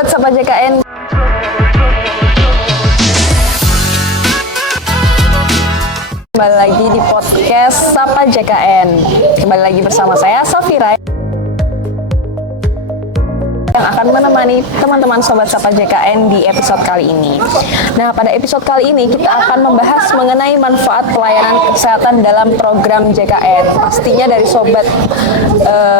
Sobat Sapa JKN. Kembali lagi di podcast Sapa JKN. Kembali lagi bersama saya Safira yang akan menemani teman-teman Sobat Sapa JKN di episode kali ini. Nah, pada episode kali ini kita akan membahas mengenai manfaat pelayanan kesehatan dalam program JKN. Pastinya dari Sobat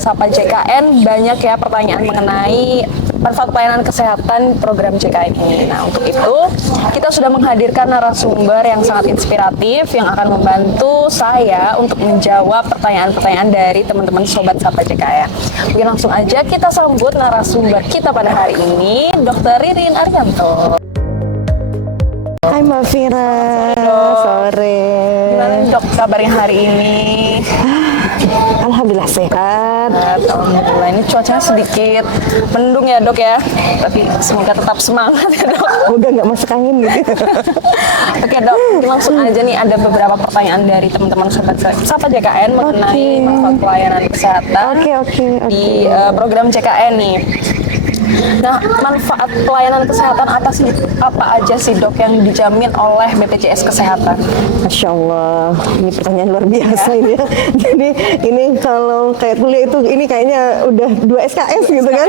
Sapa JKN banyak ya pertanyaan mengenai manfaat pelayanan kesehatan program JKN ini. Nah, untuk itu kita sudah menghadirkan narasumber yang sangat inspiratif yang akan membantu saya untuk menjawab pertanyaan-pertanyaan dari teman-teman Sobat Sapa JKN. Mungkin langsung aja kita sambut narasumber kita pada hari ini, Dr. Ririn Arianto. Hai Mbak Fira, sore. Gimana Dok kabarnya hari ini? Alhamdulillah sehat. Alhamdulillah, ini cuacanya sedikit mendung ya Dok ya, tapi semoga tetap semangat ya Dok. Udah nggak masuk angin gitu. Oke Dok, langsung aja nih ada beberapa pertanyaan dari teman-teman Sobat Sapa JKN mengenai manfaat pelayanan kesehatan di program JKN nih. Nah, manfaat pelayanan kesehatan apa aja sih Dok yang dijamin oleh BPJS Kesehatan? Masya Allah, ini pertanyaan luar biasa ini ya. Jadi ini kalau kayak kuliah itu ini kayaknya udah 2 SKS gitu kan.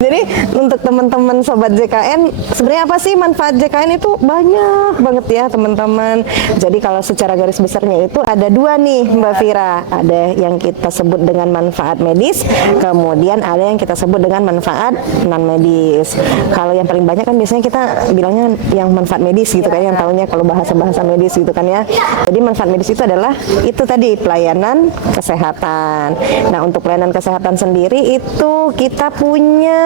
Jadi untuk teman-teman Sobat JKN, sebenarnya apa sih manfaat JKN itu banyak banget ya teman-teman. Jadi kalau secara garis besarnya itu ada 2 nih Mbak Fira. Ada yang kita sebut dengan manfaat medis, kemudian ada yang kita sebut dengan manfaat non medis. Kalau yang paling banyak kan biasanya kita bilangnya yang manfaat medis gitu kan, yang tahunya kalau bahasa-bahasa medis gitu kan ya. Jadi manfaat medis itu adalah itu tadi pelayanan kesehatan. Nah, untuk pelayanan kesehatan sendiri itu kita punya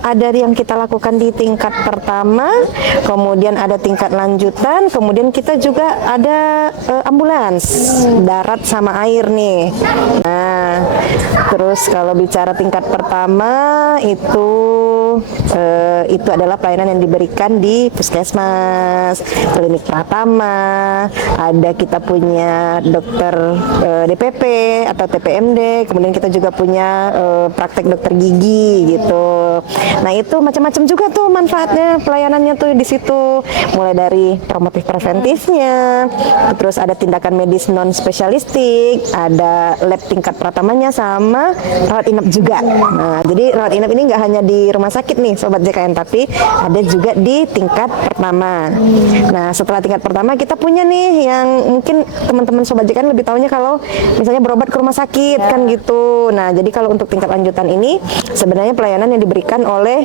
ada yang kita lakukan di tingkat pertama, kemudian ada tingkat lanjutan, kemudian kita juga ada ambulans darat sama air nih. Nah, terus kalau bicara tingkat pertama itu adalah pelayanan yang diberikan di puskesmas, klinik Pratama, ada kita punya dokter DPP atau TPMD, kemudian kita juga punya praktek dokter gigi gitu. Nah, itu macam-macam juga tuh manfaatnya, pelayanannya tuh di situ, mulai dari promotif preventifnya, terus ada tindakan medis non spesialistik, ada lab tingkat pertamanya sama rawat inap juga. Nah, jadi rawat inap ini nggak hanya di rumah sakit nih Sobat JKN, tapi ada juga di tingkat pertama. Nah, setelah tingkat pertama kita punya nih yang mungkin teman-teman Sobat JKN lebih tahunya kalau misalnya berobat ke rumah sakit kan gitu. Nah, jadi kalau untuk tingkat lanjutan ini sebenarnya pelayanan yang diberikan oleh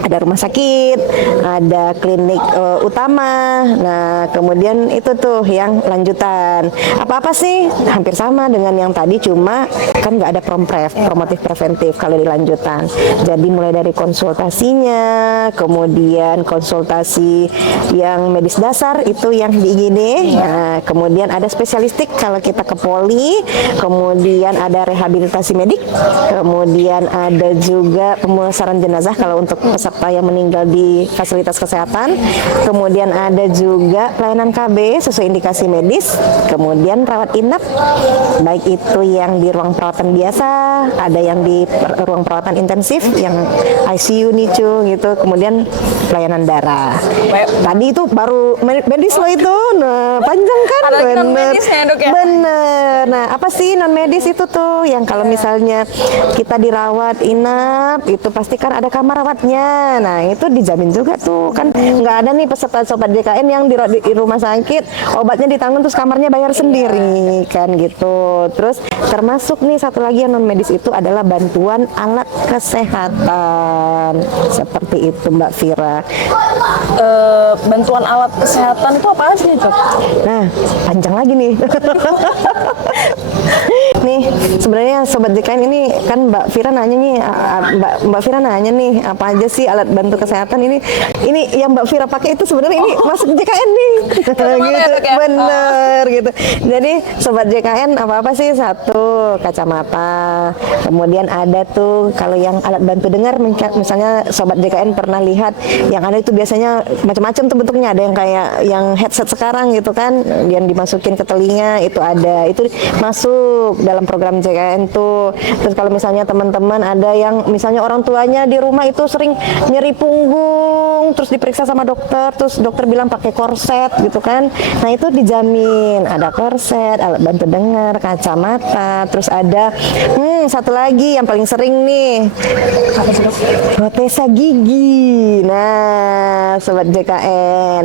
ada rumah sakit, ada klinik utama. Nah, kemudian itu tuh yang lanjutan. Apa-apa sih hampir sama dengan yang tadi, cuma kan nggak ada promotif preventif kalau di lanjutan. Jadi mulai dari konsultasinya, kemudian konsultasi yang medis dasar itu yang di IGD. Nah, kemudian ada spesialistik kalau kita ke poli, kemudian ada rehabilitasi medik, kemudian ada juga pemulasaran jenazah kalau untuk peserta yang meninggal di fasilitas kesehatan, kemudian ada juga pelayanan KB sesuai indikasi medis, kemudian rawat inap, baik itu yang di ruang perawatan biasa, ada yang di ruang perawatan intensif, yang ICU, NICU gitu, kemudian pelayanan darah. Tadi itu baru medis loh itu, nah panjang kan? Ada non medisnya Dok ya? Bener. Nah, apa sih non medis itu tuh? Yang kalau misalnya kita dirawat inap, itu pasti kan ada kamar rawatnya. Nah, itu dijamin juga tuh, kan nggak ada nih peserta Sobat JKN yang di rumah sakit, obatnya ditanggung terus kamarnya bayar sendiri kan gitu. Terus termasuk nih satu lagi yang non medis itu adalah bantuan alat kesehatan. Seperti itu Mbak Fira. Bantuan alat kesehatan itu apa aja nih Dok? Nah, panjang lagi nih. Nih, sebenarnya Sobat JKN ini kan Mbak Fira nanya nih, Mbak Fira nanya nih, apa aja sih alat bantu kesehatan ini yang Mbak Fira pakai itu sebenarnya ini masuk JKN nih. Gitu. Bener gitu. Jadi Sobat JKN apa sih? Satu, kacamata. Kemudian ada tuh kalau yang alat bantu dengar, misalnya Sobat JKN pernah lihat yang ada itu biasanya macam-macam tuh bentuknya, ada yang kayak yang headset sekarang gitu kan, yang dimasukin ke telinga, itu ada, itu masuk dalam program dengan JKN tuh. Terus kalau misalnya teman-teman ada yang misalnya orang tuanya di rumah itu sering nyeri punggung, terus diperiksa sama dokter, terus dokter bilang pakai korset gitu kan. Nah itu dijamin ada korset, alat bantu dengar, kacamata, terus ada satu lagi yang paling sering nih, protesa gigi. Nah sobat JKN,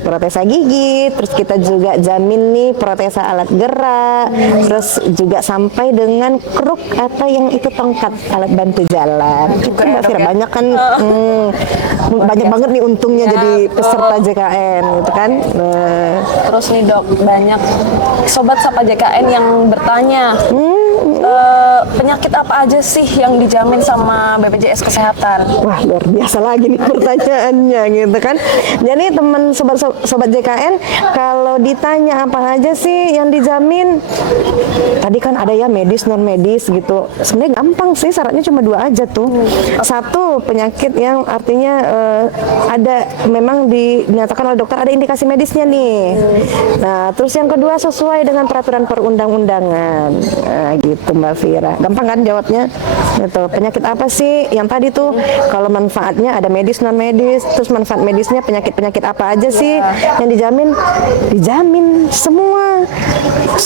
protesa gigi, terus kita juga jamin nih protesa alat gerak, terus juga sampai dengan kruk atau yang itu tongkat alat bantu jalan. Itu Mbak Fira banyak kan, banyak banget nih untungnya jadi peserta JKN gitu kan. Terus nih dok, banyak sobat Sapa JKN yang bertanya, penyakit apa aja sih yang dijamin sama BPJS Kesehatan? Wah luar biasa lagi nih pertanyaannya gitu kan. Jadi teman sobat JKN, kalau ditanya apa aja sih yang dijamin, tadi kan ada ya medis non medis gitu. Sebenarnya gampang sih, syaratnya cuma 2 aja tuh. Satu, penyakit yang artinya ada memang dinyatakan oleh dokter ada indikasi medisnya nih. Nah terus yang kedua sesuai dengan peraturan perundang-undangan. Nah gitu Mbak Fira, gampang kan jawabnya gitu. Penyakit apa sih yang tadi tuh, kalau manfaatnya ada medis non medis, terus manfaat medisnya penyakit apa aja sih yang dijamin? Dijamin semua,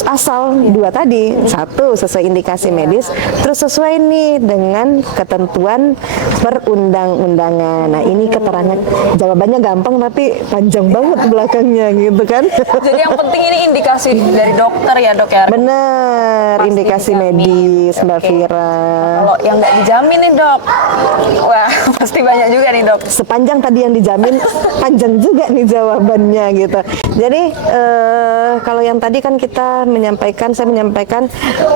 asal 2 tadi. Satu, sesuai indikasi medis, terus sesuai nih dengan ketentuan perundang-undangan. Nah ini keterangan, jawabannya gampang tapi panjang banget belakangnya gitu kan. Jadi yang penting ini indikasi dari dokter ya dok ya? Bener, Pasti indikasi dijamin. medis Mbak Fira. Kalau yang nggak dijamin nih dok, wah pasti banyak juga nih dok. Sepanjang tadi yang dijamin, panjang juga nih jawabannya gitu. Jadi kalau yang tadi kan saya menyampaikan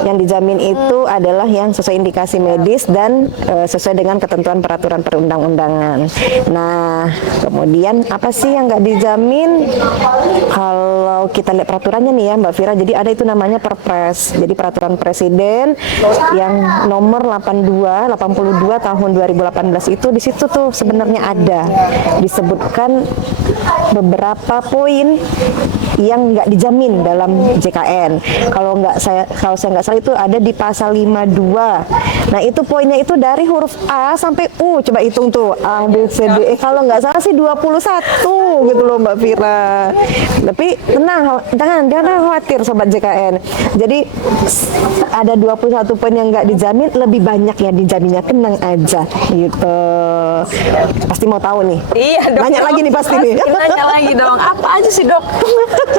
yang dijamin itu adalah yang sesuai indikasi medis dan sesuai dengan ketentuan peraturan perundang-undangan. Nah, kemudian apa sih yang nggak dijamin? Kalau kita lihat peraturannya nih ya Mbak Fira, jadi ada itu namanya Perpres. Jadi peraturan presiden yang nomor 82 tahun 2018 itu di situ tuh sebenarnya ada disebutkan beberapa poin yang nggak dijamin dalam JKN. Kalau saya nggak salah itu ada di pasal 52. Nah itu poinnya itu dari huruf A sampai U. Coba hitung tuh A, B, C, D, E. Kalau nggak salah sih 21 gitu loh Mbak Fira. Tapi tenang, jangan khawatir sobat JKN. Jadi ada 21 poin yang nggak dijamin, lebih banyak yang dijaminnya, tenang aja gitu. Pasti mau tahu nih. Iya dok. Banyak lagi nih pasti nih. Nanya lagi dong, apa aja sih dok?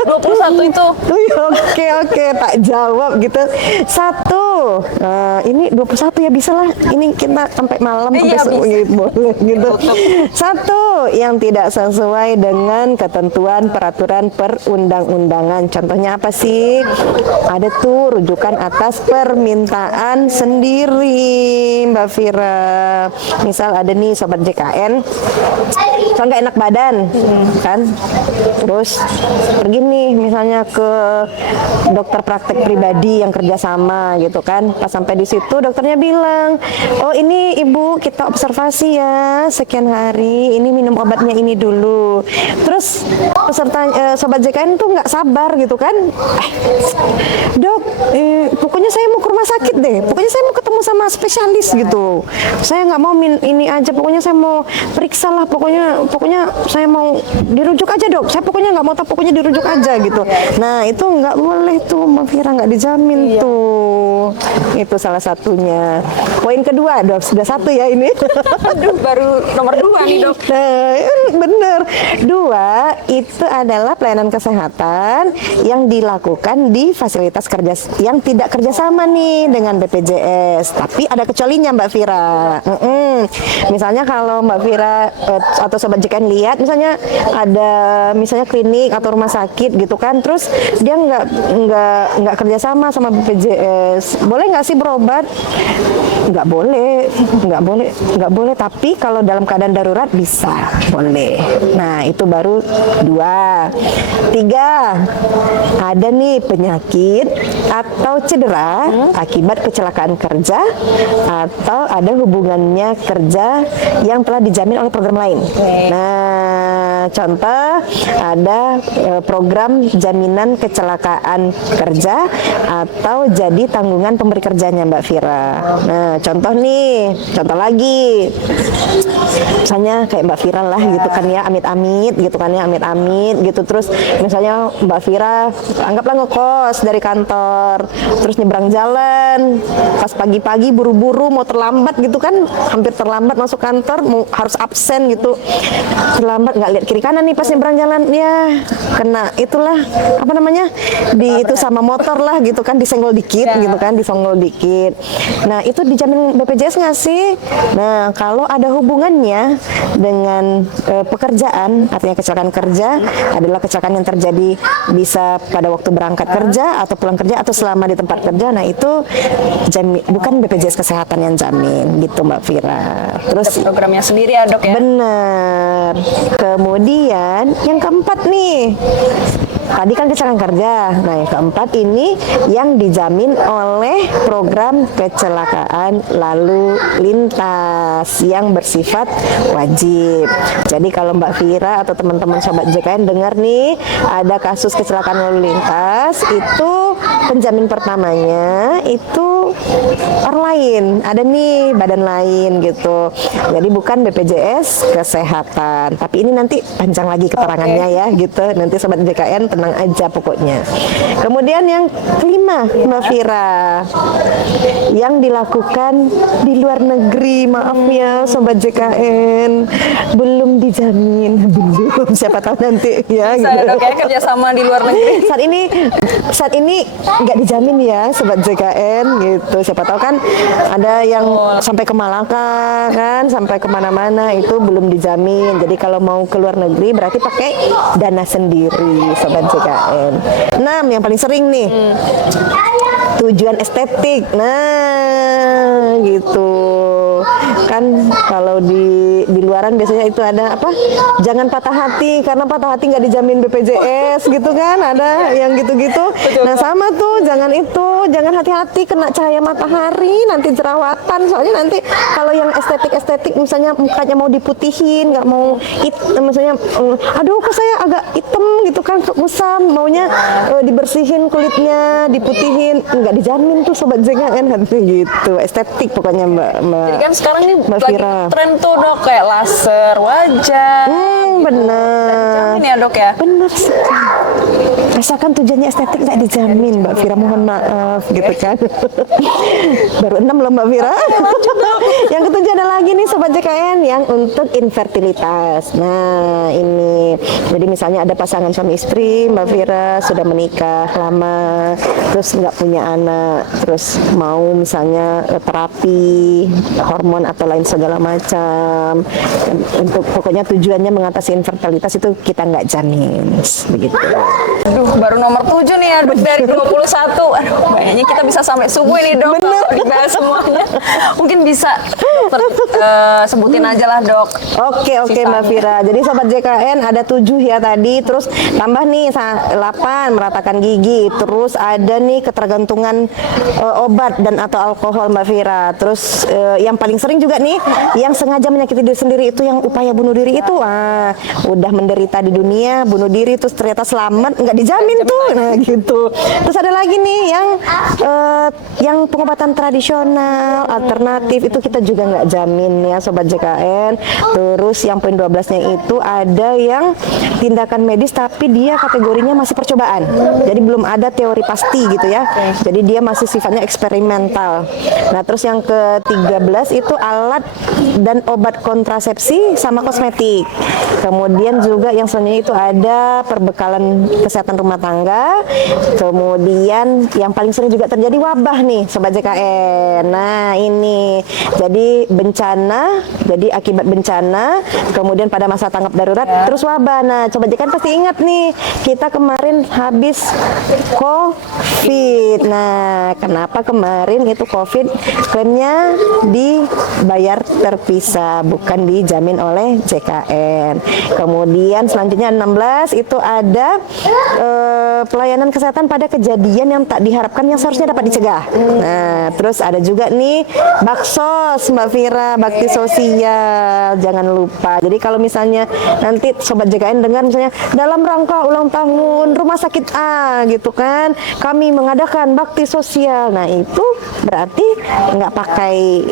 21 itu. Oke, tak jawab gitu. 1, ini 21 ya bisa lah. Ini kita sampai malam Iya, sampai boleh gitu. 1, yang tidak sesuai dengan ketentuan peraturan perundang-undangan. Contohnya apa sih? Ada tuh rujukan atas permintaan sendiri Mbak Fira. Misal ada nih sobat JKN, soal nggak enak badan kan, terus pergi nih misalnya ke dokter praktek pribadi yang kerjasama gitu kan. Pas sampai di situ dokternya bilang, oh ini ibu kita observasi ya sekian hari, ini minum obatnya ini dulu. Terus peserta sobat JKN tuh nggak sabar gitu kan, dok pokoknya saya mau ke rumah sakit deh, pokoknya saya mau ketemu sama spesialis gitu, saya nggak mau ini aja, pokoknya saya mau periksa lah, pokoknya saya mau dirujuk aja dok, saya pokoknya nggak mau tahu, pokoknya dirujuk aja gitu. Nah itu nggak boleh tuh Mbak Fira, nggak dijamin tuh. Itu salah satunya. Poin kedua dok, sudah 1 ya ini. Aduh, baru nomor 2 nih dok. Nah, bener. 2 itu adalah pelayanan kesehatan yang dilakukan di fasilitas kerja yang tidak kerjasama nih dengan BPJS, tapi ada kecualinya Mbak Fira. Misalnya kalau Mbak Fira atau sobat JKN lihat, misalnya ada misalnya klinik atau rumah sakit gitu kan, terus dia nggak kerjasama sama BPJS, boleh nggak sih berobat? Nggak boleh. Tapi kalau dalam keadaan darurat bisa, boleh. Nah itu baru 2. 3, ada nih penyakit atau cedera akibat kecelakaan kerja atau ada hubungannya kerja yang telah dijamin oleh program lain. Nah contoh ada program jaminan kecelakaan kerja atau jadi tanggungan pemberi kerjanya Mbak Vira. Nah, contoh lagi, misalnya kayak Mbak Vira lah gitu kan ya, amit-amit gitu kan ya, amit-amit gitu. Terus misalnya Mbak Vira anggaplah ngekos dari kantor, terus nyebrang jalan pas pagi-pagi buru-buru mau terlambat gitu kan, hampir terlambat masuk kantor, harus absen gitu, terlambat nggak lihat kiri kanan nih pas nyebrang jalan, ya kena itulah apa namanya itu sama motor lah gitu kan, disenggol dikit gitu kan, disenggol dikit. Nah itu dijamin BPJS nggak sih? Nah kalau ada hubungannya dengan pekerjaan, artinya kecelakaan kerja adalah kecelakaan yang terjadi bisa pada waktu berangkat kerja atau pulang kerja atau selama di tempat kerja. Nah itu bukan BPJS Kesehatan yang jamin gitu Mbak Vira. Terus ada programnya sendiri ya dok ya? Bener. Kemudian yang keempat nih, tadi kan kecelakaan kerja. Nah yang keempat ini yang dijamin oleh program kecelakaan lalu lintas yang bersifat wajib. Jadi kalau Mbak Vira atau teman-teman sobat JKN dengar nih ada kasus kecelakaan lalu lintas, itu penjamin pertamanya itu orang lain, ada nih badan lain gitu. Jadi bukan BPJS Kesehatan. Tapi ini nanti panjang lagi keterangannya ya gitu. Nanti sobat JKN tenang aja pokoknya. Kemudian yang kelima Mbak Vira, yang dilakukan di luar negeri, maaf ya sobat JKN, belum dijamin, belum, siapa tahu nanti ya. Bisa gitu. dok ya kerjasama di luar negeri. Saat ini nggak dijamin ya sobat JKN gitu. Siapa tahu kan ada yang sampai ke Malaka kan, sampai kemana-mana itu belum dijamin. Jadi kalau mau ke luar negeri berarti pakai dana sendiri sobat JKN. 6 yang paling sering nih, tujuan estetik. Nah gitu kan, kalau di luaran biasanya itu ada apa, jangan patah hati karena patah hati nggak dijamin BPJS gitu kan, ada yang gitu-gitu. Nah sama tuh, jangan hati-hati kena cahaya matahari nanti jerawatan. Soalnya nanti kalau yang estetik misalnya mukanya mau diputihin, nggak mau misalnya aduh kok saya agak hitam gitu kan, kusam, maunya dibersihin kulitnya, diputihin, nggak dijamin tuh sobat JKN gitu. Estetik pokoknya Mbak Jadi kan sekarang ini Mbak lagi Vira. tren tuh dok, kayak laser wajah. Bener. Dijamin ya dok ya? Bener sekali. Asalkan tujuannya estetik nggak dijamin Mbak Vira, mohon maaf gitu kan. Baru 6 loh Mbak Vira. Yang ketujuh ada lagi nih sobat JKN yang untuk infertilitas. Nah ini, jadi misalnya ada pasangan suami istri Mbak Vira sudah menikah lama, terus nggak punya anak, terus mau misalnya terapi hormon atau lain segala macam, untuk pokoknya tujuannya mengatasi infertilitas, itu kita nggak jamin begitu. Aduh, baru nomor 7 nih ya dok dari 21. Aduh, kayaknya kita bisa sampai subuh ini dok. Bener. Kalau dibahas semuanya. Mungkin bisa sebutin aja lah dok. Oke Mbak Vira. Jadi sobat JKN ada 7 ya tadi, terus tambah nih 8 meratakan gigi, terus ada nih ketergantungan obat dan atau alkohol Mbak Vira. Terus yang paling sering juga nih yang sengaja menyakiti diri sendiri, itu yang upaya bunuh diri itu. Udah menderita di dunia, bunuh diri terus ternyata selamat, nggak dijamin tuh. Nah gitu. Terus ada lagi nih yang pengobatan tradisional alternatif, itu kita juga nggak jamin ya sobat JKN. Terus yang poin 12-nya itu ada yang tindakan medis tapi dia kategorinya masih percobaan, jadi belum ada teori pasti gitu ya, jadi dia masih sifatnya eksperimental. Nah terus yang ke-13 itu alat dan obat kontrasepsi sama kosmetik. Kemudian juga yang selanjutnya itu ada perbekalan kesehatan rumah tangga. Kemudian yang paling sering juga terjadi wabah nih sobat JKN. Nah ini jadi bencana, jadi akibat bencana, kemudian pada masa tanggap darurat, terus wabah. Nah sobat JKN pasti ingat nih, kita kemarin habis COVID. Nah kenapa kemarin itu COVID klaimnya dibayar terpisah, bukan dijamin oleh JKN. Kemudian selanjutnya 16 itu ada pelayanan kesehatan pada kejadian yang tak diharapkan yang seharusnya dapat dicegah. Nah, terus ada juga nih Baksos Mbak Vira, bakti sosial, jangan lupa. Jadi kalau misalnya nanti Sobat JKN dengar misalnya dalam rangka ulang tahun rumah sakit A gitu kan, kami mengadakan bakti sosial. Nah itu berarti nggak pakai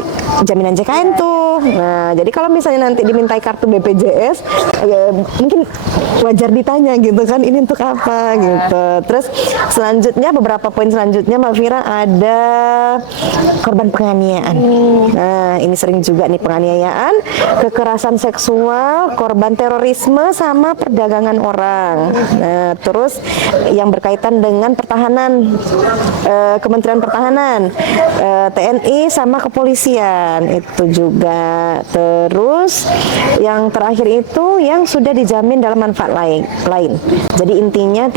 jaminan JKN tuh. Nah jadi kalau misalnya nanti dimintai kartu BPJS, ya, mungkin wajar ditanya gitu kan, ini untuk apa gitu. Terus selanjutnya beberapa poin selanjutnya Mbak Vira ada korban penganiayaan. Nah ini sering juga nih penganiayaan, kekerasan seksual, korban terorisme sama perdagangan orang. Nah, terus yang berkaitan dengan pertahanan, Kementerian Pertahanan, TNI sama kepolisian itu juga. Terus yang terakhir itu yang sudah dijamin dalam manfaat lain. Jadi intinya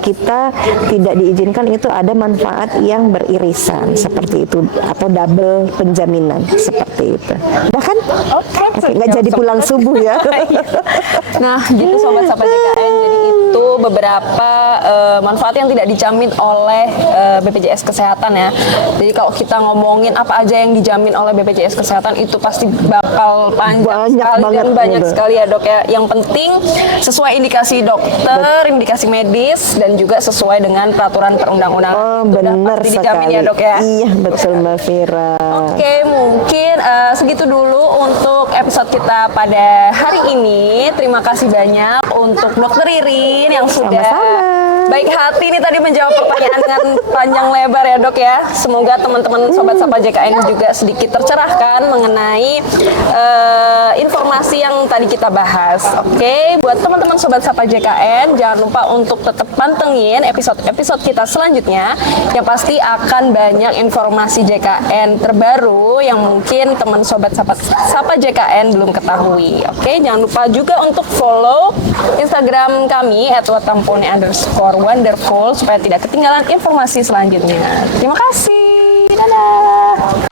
kita tidak diizinkan itu ada manfaat yang beririsan seperti itu atau double penjaminan seperti itu. Bahkan nggak jadi pulang subuh ya. Nah, gitu Sobat Sapa JKN. Jadi itu beberapa manfaat yang tidak dijamin oleh BPJS Kesehatan ya. Jadi kalau kita ngomongin apa aja yang dijamin oleh BPJS Kesehatan itu pasti bakal panjang sekali dan banyak sekali ya Dok ya. Yang penting sesuai indikasi dokter, indikasi medis dan juga sesuai dengan peraturan perundang-undangan. Oh, itu benar pasti dijamin sekali ya Dok ya. Iya betul Mbak Vira. Oke, mungkin segitu dulu untuk episode kita pada hari ini. Terima kasih banyak untuk Dokter Ririn yang sudah baik hati nih tadi menjawab pertanyaan dengan panjang lebar ya Dok ya. Semoga teman-teman Sobat Sapa JKN juga sedikit tercerahkan mengenai informasi yang tadi kita bahas. Oke, buat teman-teman Sobat Sapa JKN jangan lupa untuk tetap pantengin episode-episode kita selanjutnya yang pasti akan banyak informasi JKN terbaru yang mungkin teman Sobat Sapa JKN belum ketahui. Oke, jangan lupa juga untuk follow Instagram kami @watampone_wonderful supaya tidak ketinggalan informasi selanjutnya. Terima kasih. Dadah.